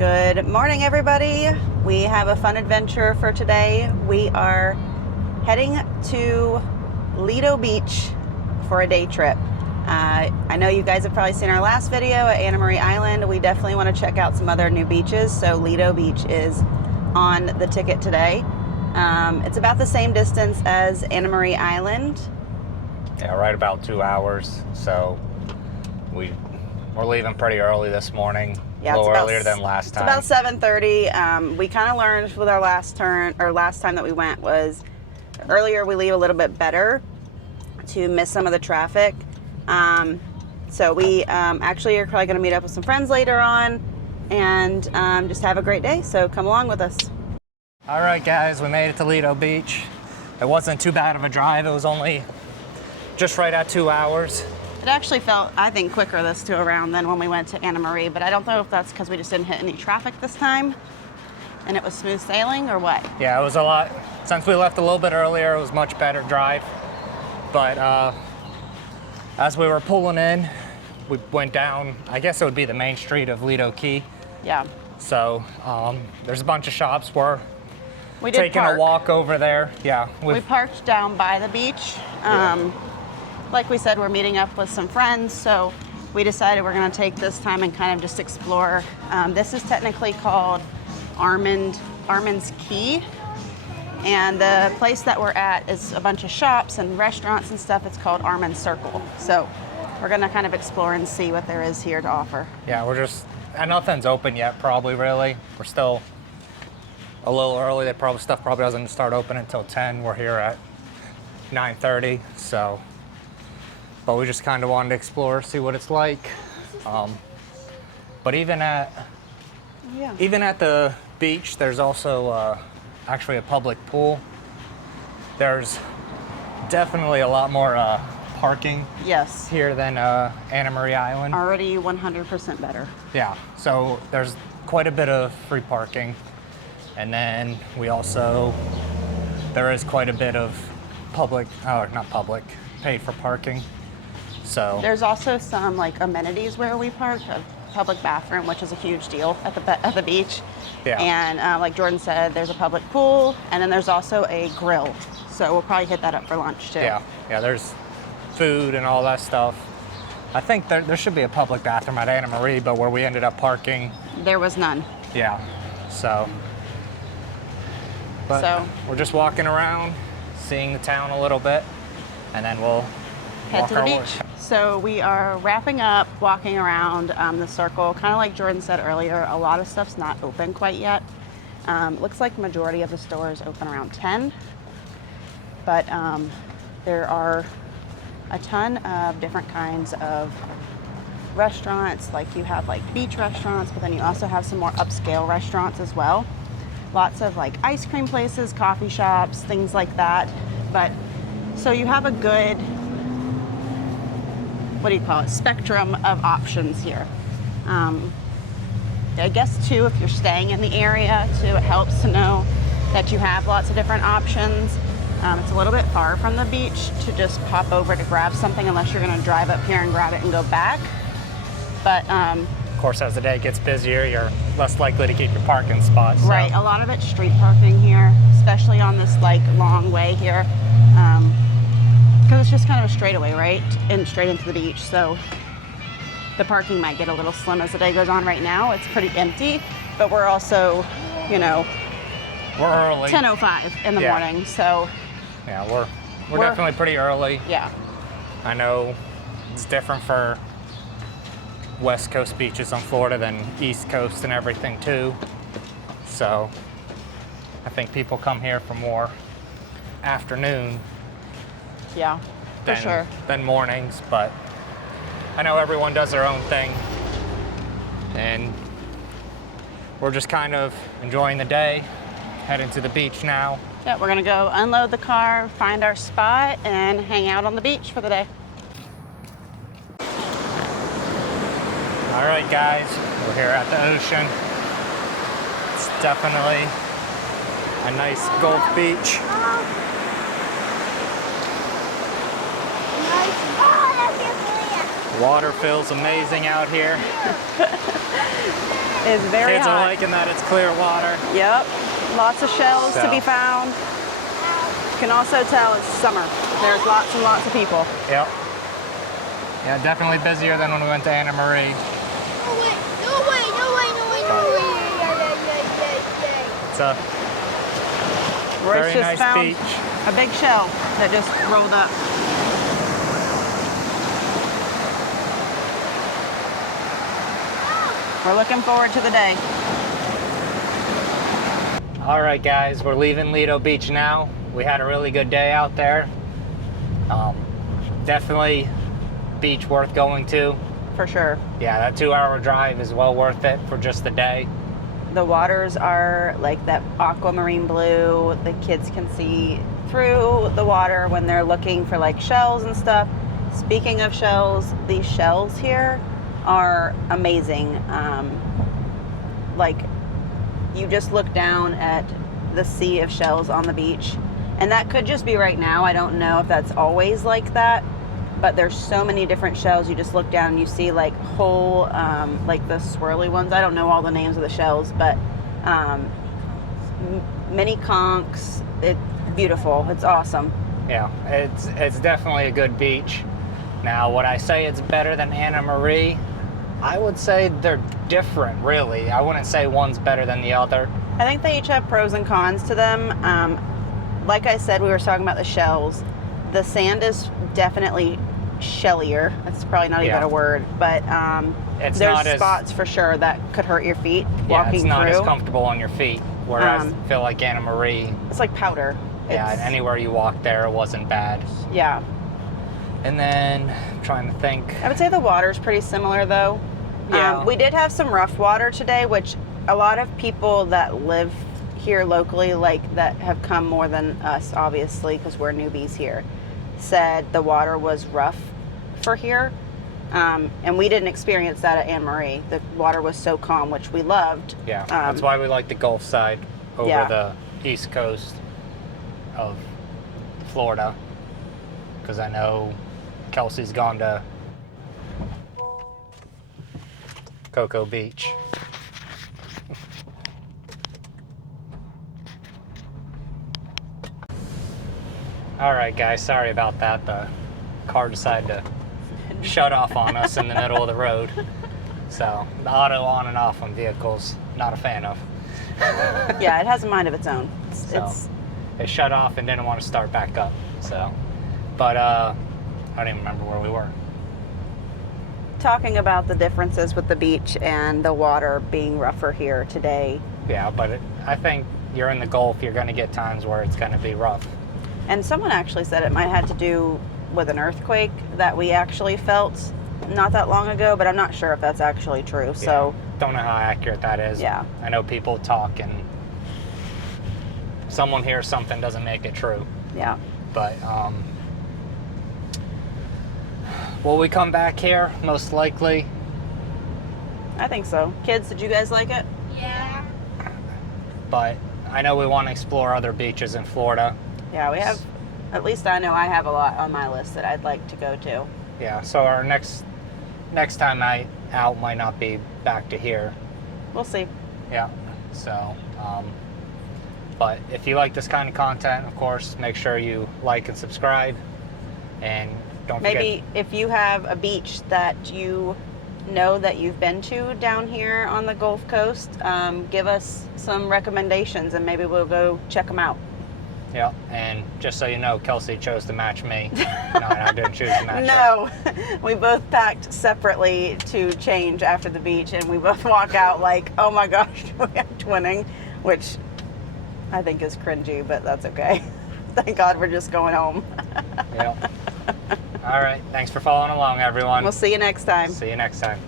Good morning, everybody. We have a fun adventure for today. We are heading to Lido Beach for a day trip. I know you guys have probably seen our last video at Anna Marie Island. We definitely want to check out some other new beaches, so Lido Beach is on the ticket today. It's about the same distance as Anna Marie Island. Yeah, right about 2 hours. So we're leaving pretty early this morning. Yeah, a little earlier than last time. It's about 7:30. We kind of learned with our last time that we went was earlier we leave a little bit better to miss some of the traffic. So we actually are probably going to meet up with some friends later on and just have a great day. So come along with us. All right, guys, we made it to Lido Beach. It wasn't too bad of a drive. It was only just right at 2 hours. It actually felt, I think, quicker this two around than when we went to Anna Marie, but I don't know if that's because we just didn't hit any traffic this time and it was smooth sailing or what. Yeah, it was a lot. Since we left a little bit earlier, it was much better drive. But as we were pulling in, we went down, I guess it would be the main street of Lido Key. Yeah. So there's a bunch of shops. We're We did taking park. a walk over there. Yeah. We parked down by the beach. Like we said, we're meeting up with some friends, so we decided we're going to take this time and kind of just explore. This is technically called Armands Key, and the place that we're at is a bunch of shops and restaurants and stuff. It's called Armands Circle, so we're going to kind of explore and see what there is here to offer. Yeah, and nothing's open yet, probably, really. We're still a little early. Stuff probably doesn't start open until 10. We're here at 9:30, so. But we just kind of wanted to explore, see what it's like. But even at the beach, there's also actually a public pool. There's definitely a lot more parking here than Anna Marie Island. Already 100% better. Yeah, so there's quite a bit of free parking. And then there is quite a bit of paid for parking. So there's also some like amenities where we park, a public bathroom, which is a huge deal at the beach. Yeah. And like Jordan said, there's a public pool, and then there's also a grill. So we'll probably hit that up for lunch too. Yeah, there's food and all that stuff. I think there should be a public bathroom at Anna Marie, but where we ended up parking, there was none. Yeah, so we're just walking around, seeing the town a little bit, and then we'll head to the beach. Way. So we are wrapping up, walking around the circle. Kind of like Jordan said earlier, a lot of stuff's not open quite yet. Looks like the majority of the stores open around 10. But there are a ton of different kinds of restaurants. Like you have like beach restaurants, but then you also have some more upscale restaurants as well. Lots of like ice cream places, coffee shops, things like that. But so you have a good, spectrum of options here. I guess too, if you're staying in the area too, it helps to know that you have lots of different options. It's a little bit far from the beach to just pop over to grab something unless you're going to drive up here and grab it and go back. But of course, as the day gets busier, you're less likely to keep your parking spots. So. Right, a lot of it's street parking here, especially on this like long way here. Because it's just kind of a straightaway, right? And straight into the beach. So the parking might get a little slim as the day goes on. Right now, it's pretty empty, but we're also, we're early. 10:05 in the morning, so. Yeah, we're definitely pretty early. Yeah. I know it's different for West Coast beaches on Florida than East Coast and everything too. So I think people come here for more afternoon. Yeah, for sure. Than mornings, but I know everyone does their own thing. And we're just kind of enjoying the day, heading to the beach now. Yeah, we're gonna go unload the car, find our spot, and hang out on the beach for the day. All right, guys, we're here at the ocean. It's definitely a nice Gulf beach. Water feels amazing out here. is very Kids are hot. liking that it's clear water. Yep, lots of shells to So. be found. You can also tell it's summer. There's lots and lots of people. Yep. Yeah, definitely busier than when we went to Anna Marie. No way, no way, no way, no way, no way. It's a Royce very just nice found beach. a big shell that just rolled up. We're looking forward to the day. All right, guys, we're leaving Lido Beach now. We had a really good day out there. Definitely beach worth going to. For sure. Yeah, that 2-hour drive is well worth it for just the day. The waters are like that aquamarine blue. The kids can see through the water when they're looking for like shells and stuff. Speaking of shells, these shells here are amazing. Like you just look down at the sea of shells on the beach, and that could just be right now. I don't know if that's always like that, but there's so many different shells. You just look down and you see like whole, like the swirly ones. I don't know all the names of the shells, but mini conchs. It's beautiful. It's awesome. Yeah, it's definitely a good beach. Now, would I say it's better than Anna Marie? I would say they're different, really. I wouldn't say one's better than the other. I think they each have pros and cons to them. Like I said, we were talking about the shells. The sand is definitely shellier. That's probably not even a word, but It's there's not as- spots for sure that could hurt your feet Yeah, walking it's not through. as comfortable on your feet. Whereas I feel like Anna Marie, It's like powder. yeah, It's- anywhere you walk there, it wasn't bad. Yeah. And then, I'm trying to think. I would say the water's pretty similar though. Yeah. We did have some rough water today, which a lot of people that live here locally, like that have come more than us, obviously, because we're newbies here, said the water was rough for here. And we didn't experience that at Anne Marie. The water was so calm, which we loved. Yeah, that's why we like the Gulf side over Yeah. the east coast of Florida. Because I know Kelsey's gone to Cocoa Beach. All right, guys, sorry about that. The car decided to shut off on us in the middle of the road. So, the auto on and off on vehicles, not a fan of. Yeah, it has a mind of its own. So, it shut off and didn't want to start back up. So, but I don't even remember where we were. Talking about the differences with the beach and the water being rougher here today. Yeah, but I think you're in the Gulf, you're going to get times where it's going to be rough. And someone actually said it might have to do with an earthquake that we actually felt not that long ago, but I'm not sure if that's actually true. So, don't know how accurate that is. Yeah. I know people talk and someone hears something doesn't make it true. yeah. But will we come back here? Most likely. I think so. Kids, did you guys like it? Yeah. But I know we want to explore other beaches in Florida. Yeah, we have, at least I know I have a lot on my list that I'd like to go to. Yeah, so our next time out might not be back to here. We'll see. Yeah, so, but if you like this kind of content, of course, make sure you like and subscribe, and don't Maybe if you have a beach that you know that you've been to down here on the Gulf Coast, give us some recommendations and maybe we'll go check them out. Yeah, and just so you know, Kelsey chose to match me. No, I didn't choose to match her. No, we both packed separately to change after the beach, and we both walk out like, oh my gosh, we are twinning, which I think is cringy, but that's okay. Thank God we're just going home. Yeah. All right, thanks for following along, everyone. We'll see you next time. See you next time.